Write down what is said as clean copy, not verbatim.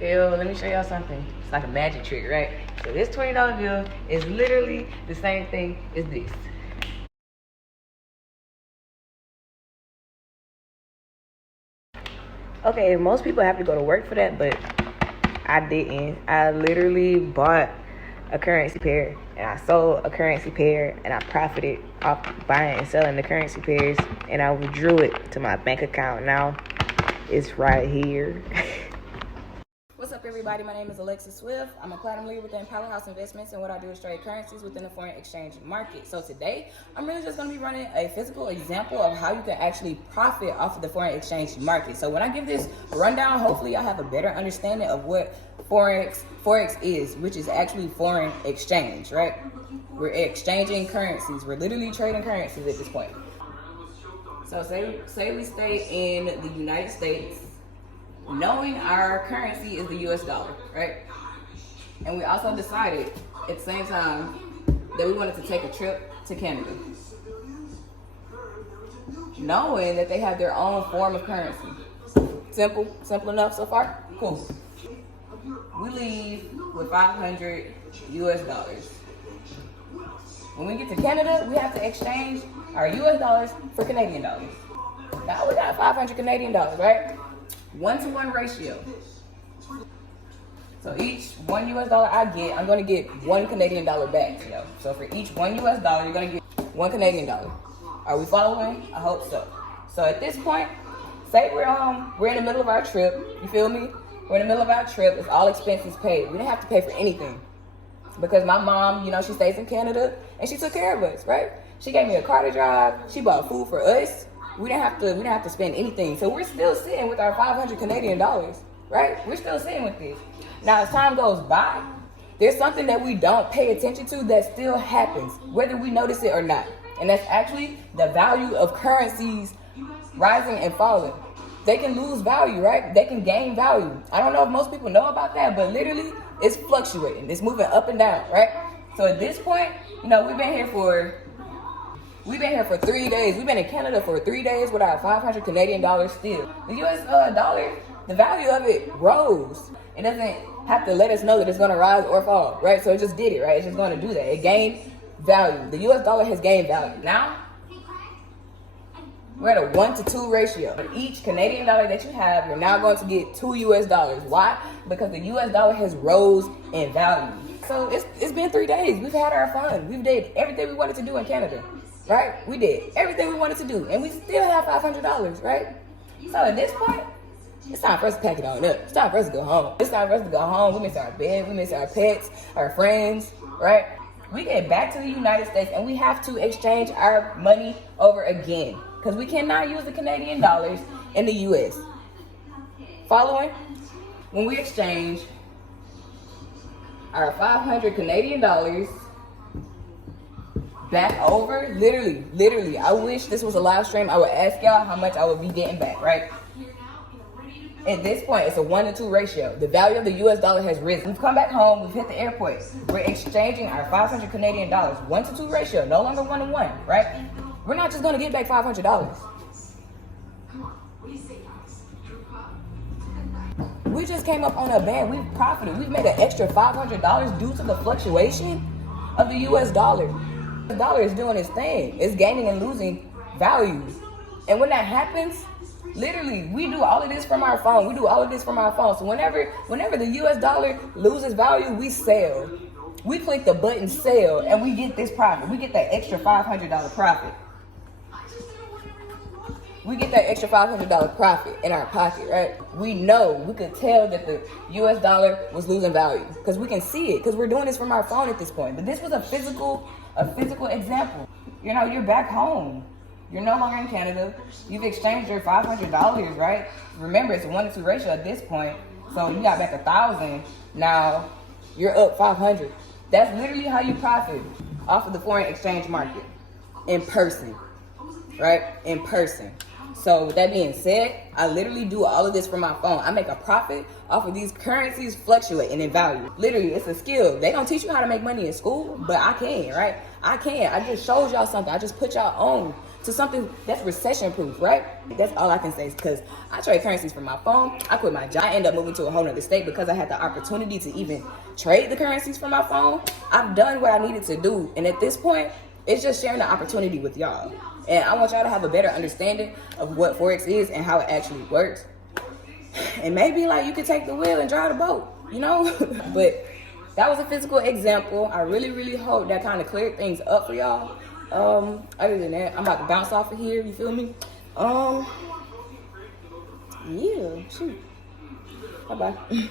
Yo, let me show y'all something. It's like a magic trick, right? So this $20 bill is literally the same thing as this. Okay, most people have to go to work for that, but I didn't. I literally bought a currency pair and I sold a currency pair and I profited off buying and selling the currency pairs, and I withdrew it to my bank account. Now it's right here. What's up, everybody? My name is Alexis Swift. I'm a platinum leader within Powerhouse Investments, and what I do is trade currencies within the foreign exchange market. So today, I'm really just going to be running a physical example of how you can actually profit off of the foreign exchange market. So when I give this rundown, hopefully y'all have a better understanding of what Forex is, which is actually foreign exchange, right? We're exchanging currencies. We're literally trading currencies at this point. So say we stay in the United States, knowing our currency is the US dollar, right? And we also decided at the same time that we wanted to take a trip to Canada, knowing that they have their own form of currency. Simple enough so far? Cool. We leave with 500 US dollars. When we get to Canada, we have to exchange our US dollars for Canadian dollars. Now we got 500 Canadian dollars, right? 1-to-1 ratio. So each $1 US I get, I'm going to get $1 Canadian back. You know? So for each $1 US, you're going to get $1 Canadian. Are we following? I hope so. So at this point, say we're in the middle of our trip. You feel me? We're in the middle of our trip. It's all expenses paid. We didn't have to pay for anything because my mom, you know, she stays in Canada and she took care of us, right? She gave me a car to drive. She bought food for us. We didn't have to spend anything. So we're still sitting with our 500 Canadian dollars, right? We're still sitting with this. Now, as time goes by, there's something that we don't pay attention to that still happens, whether we notice it or not. And that's actually the value of currencies rising and falling. They can lose value, right? They can gain value. I don't know if most people know about that, but literally it's fluctuating. It's moving up and down, right? So at this point, you know, we've been here for 3 days. We've been in Canada for 3 days with our 500 Canadian dollars still. The US dollar, the value of it rose. It doesn't have to let us know that it's going to rise or fall, right? So it just did it, right? It's just going to do that. It gained value. The US dollar has gained value. Now, we're at a 1-to-2 ratio. For each Canadian dollar that you have, you're now going to get 2 US dollars. Why? Because the US dollar has rose in value. So it's been 3 days. We've had our fun. We've did everything we wanted to do in Canada. Right? We did everything we wanted to do, and we still have $500, right? So at this point, it's time for us to pack it on up. It's time for us to go home. It's time for us to go home. We miss our bed. We miss our pets, our friends, right? We get back to the United States, and we have to exchange our money over again because we cannot use the Canadian dollars in the U.S. Following? When we exchange our 500 Canadian dollars back over, literally, I wish this was a live stream. I would ask y'all how much I would be getting back, right? At this point, it's a 1-to-2 ratio. The value of the US dollar has risen. We've come back home, we've hit the airport. We're exchanging our 500 Canadian dollars. 1-to-2 ratio, no longer 1-to-1, right? We're not just gonna get back $500. We just came up on a band, we've profited. We've made an extra $500 due to the fluctuation of the US dollar. The dollar is doing its thing. It's gaining and losing value. And when that happens, literally, we do all of this from our phone. So whenever the US dollar loses value, we sell. We click the button sell and we get this profit. We get that extra $500 profit. We get that extra $500 profit in our pocket, right? We could tell that the US dollar was losing value because we can see it because we're doing this from our phone at this point. But this was a physical example. You know, you're back home. You're no longer in Canada. You've exchanged your $500, right? Remember, it's a 1-to-2 ratio at this point. So you got back 1,000. Now you're up 500. That's literally how you profit off of the foreign exchange market in person, right? In person. So with that being said, I literally do all of this from my phone. I make a profit off of these currencies fluctuating in value. Literally, it's a skill. They don't teach you how to make money in school, but I can, right? I can. I just showed y'all something. I just put y'all on to something that's recession proof, right? That's all I can say, because I trade currencies from my phone. I quit my job. I ended up moving to a whole nother state because I had the opportunity to even trade the currencies from my phone. I've done what I needed to do, and at this point, it's just sharing the opportunity with y'all. And I want y'all to have a better understanding of what Forex is and how it actually works. And maybe like you could take the wheel and drive the boat, you know? But that was a physical example. I really, really hope that kind of cleared things up for y'all. Other than that, I'm about to bounce off of here, you feel me? Yeah, shoot. Bye-bye.